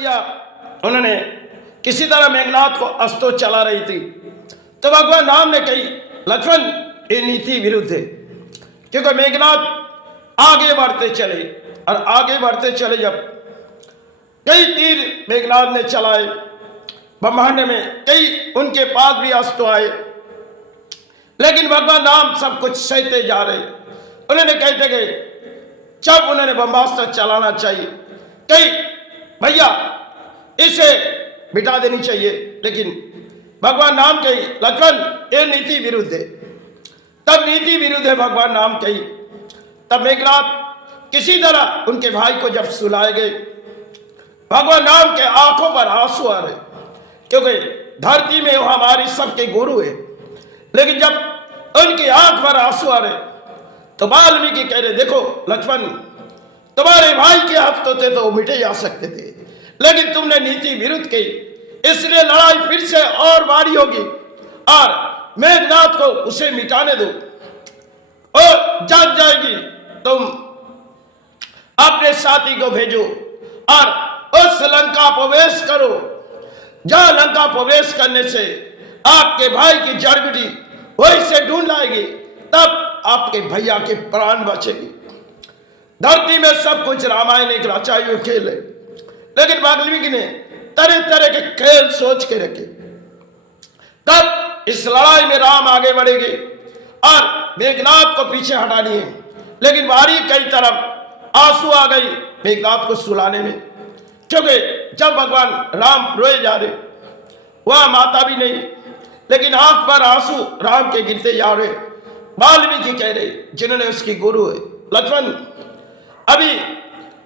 मैया उन्होंने किसी तरह मेघनाथ को अस्त्र चला रही थी, तो भगवान राम ने कही लक्ष्मण ये नीति विरुद्ध है, क्योंकि मेघनाथ आगे बढ़ते चले और आगे बढ़ते चले, जब कई तीर मेघनाथ ने चलाए ब्रह्मांड में, कई उनके पास भी अस्त्र आए, लेकिन भगवान राम सब कुछ सहते जा रहे। उन्होंने कहते गए जब उन्होंने ब्रह्मास्त्र चलाना चाहिए, कई भैया इसे मिटा देनी चाहिए, लेकिन भगवान राम कही लक्ष्मण ये नीति विरुद्ध है। तब नीति विरुद्ध है भगवान राम कही, तब मेघनाथ किसी तरह उनके भाई को जब सुलाए गए, भगवान राम के आंखों पर आंसू आ रहे, क्योंकि धरती में वो हमारी सबके गुरु है, लेकिन जब उनकी आंख पर आंसू आ रहे तो वाल्मीकि कह रहे देखो लक्ष्मण तुम्हारे भाई के हाथ होते तो वो मिटे जा सकते थे, लेकिन तुमने नीति विरुद्ध की, इसलिए लड़ाई फिर से और भारी होगी और मेघनाथ को उसे मिटाने दो और जाग जाएगी। तुम अपने साथी को भेजो और उस लंका प्रवेश करो, जहां लंका प्रवेश करने से आपके भाई की जड़ बेटी वहीं से ढूंढ लाएगी, तब आपके भैया के प्राण बचेगी। धरती में सब कुछ रामायण एक रचाई खेल है, लेकिन वाल्मीकि ने तरह तरह के खेल सोच के रखे। तब इस लड़ाई में राम आगे बढ़ेंगे और मेघनाथ को पीछे हटानी है, लेकिन बारी कई तरफ आंसू आ गई मेघनाथ को सुलाने में, क्योंकि जब भगवान राम रोए जा रहे, वह माता भी नहीं, लेकिन आंख पर आंसू राम के गिरते जा रहे। वाल्मीकि कह रहे जिन्होंने उसकी गुरु है लक्ष्मण अभी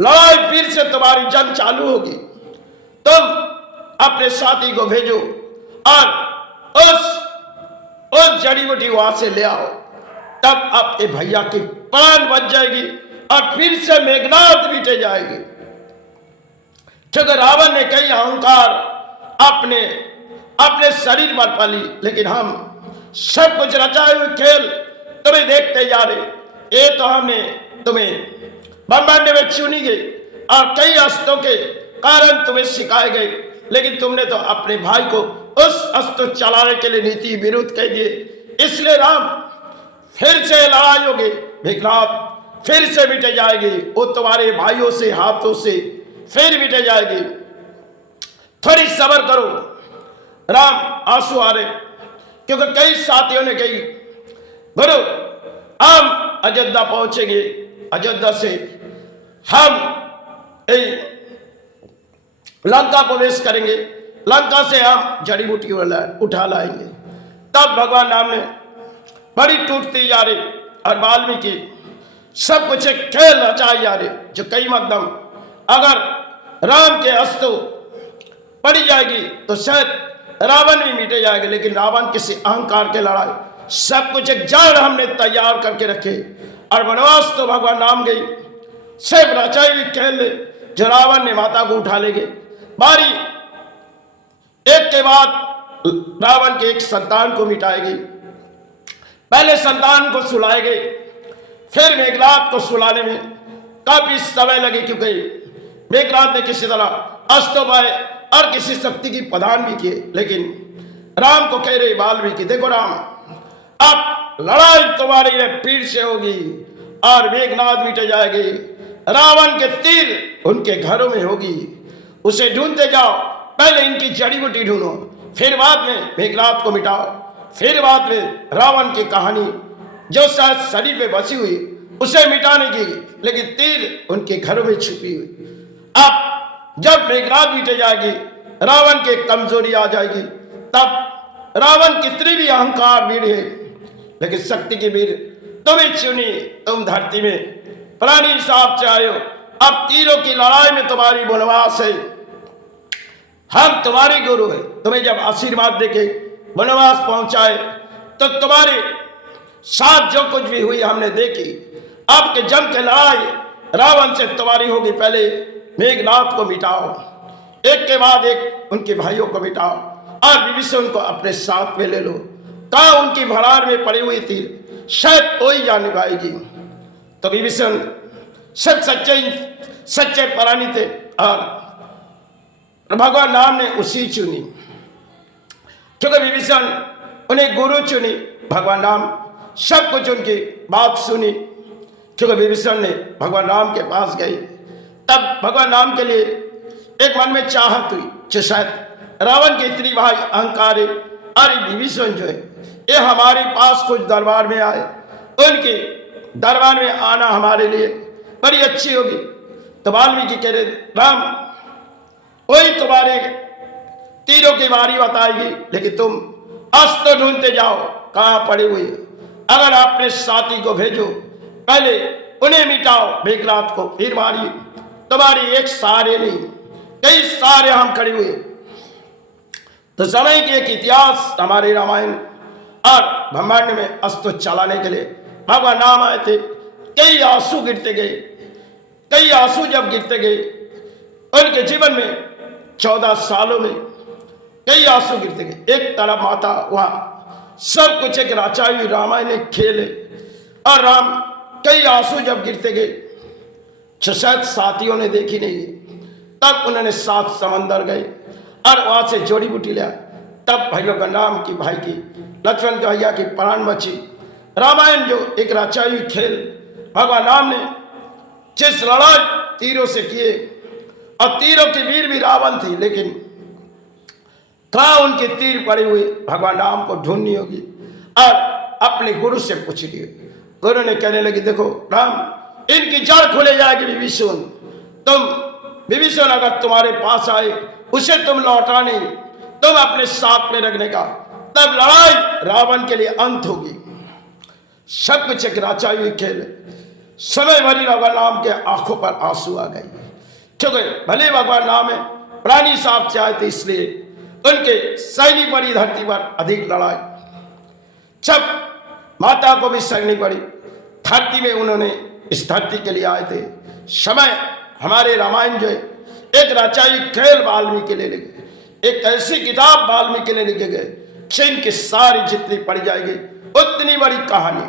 लड़ाई फिर से तुम्हारी जंग चालू होगी, तुम अपने साथी को भेजो और उस जड़ी बूटी वहां से ले आओ, तब आपके भैया की प्राण बच जाएगी और फिर से मेघनाथ बीते जाएगी। क्योंकि रावण ने कई अहंकार अपने शरीर पर पाली, लेकिन हम सब कुछ रचाए हुए खेल तुम्हें देखते जा रहे। ये तो हमने तुम्हें ब्रह्मांड में चुनी गई और कई अस्त्रों के कारण तुम्हें सिखाए गए, लेकिन तुमने तो अपने भाई को उस अस्त्र चलाने के लिए नीति विरुद्ध कह दिए, इसलिए राम फिर से लड़ाई होगी, मेघनाथ फिर से मिटे जाएगी, वो तुम्हारे भाइयों से हाथों से फिर मिटे जाएगी। थोड़ी सब्र करो। राम आंसू आ रहे, क्योंकि कई साथियों ने कही गुरु हम अयोध्या पहुंचेंगे, अयोध्या से हम लंका प्रवेश करेंगे, लंका से हम जड़ी बूटी उठा लाएंगे। तब भगवान राम ने बड़ी टूटती जा रही और वाल्मीकि सब कुछ एक खेल रचाई जा रही, जो कई मकदम अगर राम के अस्त्र पड़ी जाएगी तो शायद रावण भी मिटे जाएगा, लेकिन रावण किसी अहंकार के लड़ाई, सब कुछ एक जाल हमने तैयार करके रखे और वनवास तो भगवान राम गई, सिर्फ रचाई हुई खेल जो रावण ने माता को उठा ले गए। बारी एक के बाद रावण के एक संतान को मिटाई गई, पहले संतान को सुलाए गए, फिर मेघनाथ को सुलाने में काफी समय लगे, क्योंकि मेघनाथ ने किसी तरह अस्त्र पाए और किसी शक्ति की प्रदान भी किए, लेकिन राम को कह रहे वाल्मीकि देखो राम अब लड़ाई तुम्हारी पीठ से होगी और मेघनाथ मिटे जाएंगे, रावण के तीर उनके घरों में होगी, उसे ढूंढते जाओ, पहले इनकी जड़ी बूटी ढूंढो, फिर बाद में मेघनाथ को मिटाओ, फिर बाद में रावण की कहानी जो शायद शरीर पे बसी हुई उसे मिटाने की, लेकिन तीर उनके घरों में छुपी हुई। अब जब मेघनाथ मिटे जाएगी, रावण की कमजोरी आ जाएगी, तब रावण कितनी भी अहंकार वीर है, लेकिन शक्ति की वीर तुम्हें चुनी, तुम धरती में प्राणी हिसाब से आए हो, अब तीरों की लड़ाई में तुम्हारी वनवास है, हम तुम्हारी गुरु है, तुम्हें जब आशीर्वाद देके वनवास पहुंचाए तो तुम्हारे साथ जो कुछ भी हुई हमने देखी, अब के जम के लड़ाई रावण से तुम्हारी होगी, पहले मेघनाथ को मिटाओ, एक के बाद एक उनके भाइयों को मिटाओ और विभीषण को अपने साथ में ले लो, कहा उनकी भरार में पड़ी हुई थी शायद कोई जान पाएगी। तो विभीषण सब सच्चे प्राणी थे और और भगवान राम ने उसी चुनी, क्योंकि विभीषण उन्हें गुरु चुनी। भगवान राम सब कुछ उनकी बात सुनी, क्योंकि विभीषण ने भगवान राम के पास गए। तब भगवान राम के लिए एक मन में चाहत हुई कि शायद रावण के स्त्री भाई अहंकार अरे विभीषण जो है ये हमारे पास कुछ दरबार में आए, उनके दरबार में आना हमारे लिए बड़ी अच्छी होगी। तो वाल्मीकि कह रहे राम वही तुम्हारे तीरों की बारी बताएगी, लेकिन तुम अस्त्र ढूंढते जाओ कहाँ पड़े हुए। अगर अपने साथी को भेजो, पहले उन्हें मिटाओ, मेघनाथ को फिर मारिए। तुम्हारी एक सारे नहीं कई सारे हम खड़े हुए। तो समय के एक इतिहास हमारे रामायण और ब्रह्मांड में अस्त्र चलाने के लिए भगवान राम आए थे। कई आंसू गिरते गए, कई आंसू जब गिरते गए उनके जीवन में 14 सालों में कई आंसू गिरते गए। एक तरफ माता वहां सब कुछ एक रचाई रामायण ने खेले और राम कई आंसू जब गिरते गए, शायद साथियों ने देखी नहीं। तब उन्होंने 7 समंदर गए और वहां से जोड़ी बूटी लिया। तब भगवान राम की भाई की लक्ष्मण के भैया की प्राण बची। रामायण जो एक रचाई खेल भगवान राम ने जिस लड़ाई तीरों से किए, और तीरों के वीर भी रावण थी, लेकिन कहाँ उनके तीर पड़े हुए भगवान राम को ढूंढनी होगी। और अपने गुरु से पूछ लिए। गुरु ने कहने लगी देखो राम, इनकी जड़ खुले जाएगी विभीषण। तुम विभीषण अगर तुम्हारे पास आए उसे तुम लौटा नहीं, तुम अपने साथ में रखने का, तब लड़ाई रावण के लिए अंत होगी। सब कुछ एक रचाई हुई खेल। समय भरी भगवान राम के आंखों पर आंसू आ गए, क्योंकि भले भगवान राम है प्राणी साहब से आए थे, इसलिए उनके सैनी पड़ी धरती पर अधिक लड़ाई। जब माता को भी सहनी पड़ी धरती में, उन्होंने इस धरती के लिए आए थे। समय हमारे रामायण जो है एक रचाई खेल वाल्मीकि ले गए, एक ऐसी किताब वाल्मीकि ले लिखे गए जिनकी सारी जितनी पढ़ी जाएगी उतनी बड़ी कहानी